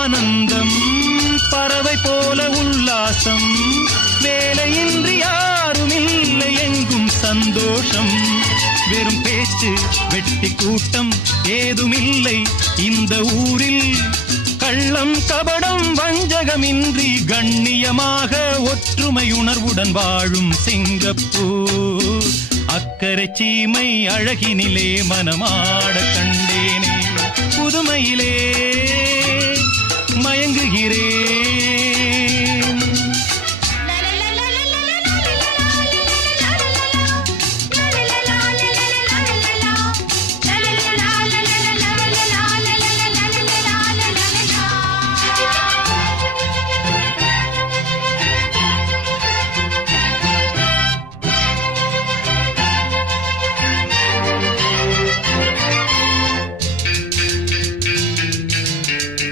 ஆனந்தம் பறவை போல உல்லாசம் வேலையின்றி யாரும் இல்லை எங்கும் சந்தோஷம் வெறும் பேச்சு வெட்டி கூட்டம் ஏதுமில்லை இந்த ஊரில் கள்ளம் கபடம் வஞ்சகமின்றி கண்ணியமாக ஒற்றுமை உணர்வுடன் வாழும் சிங்கப்பூர் அக்கரை சீமை அழகினிலே மனமாட கண்டேனே புதுமையிலே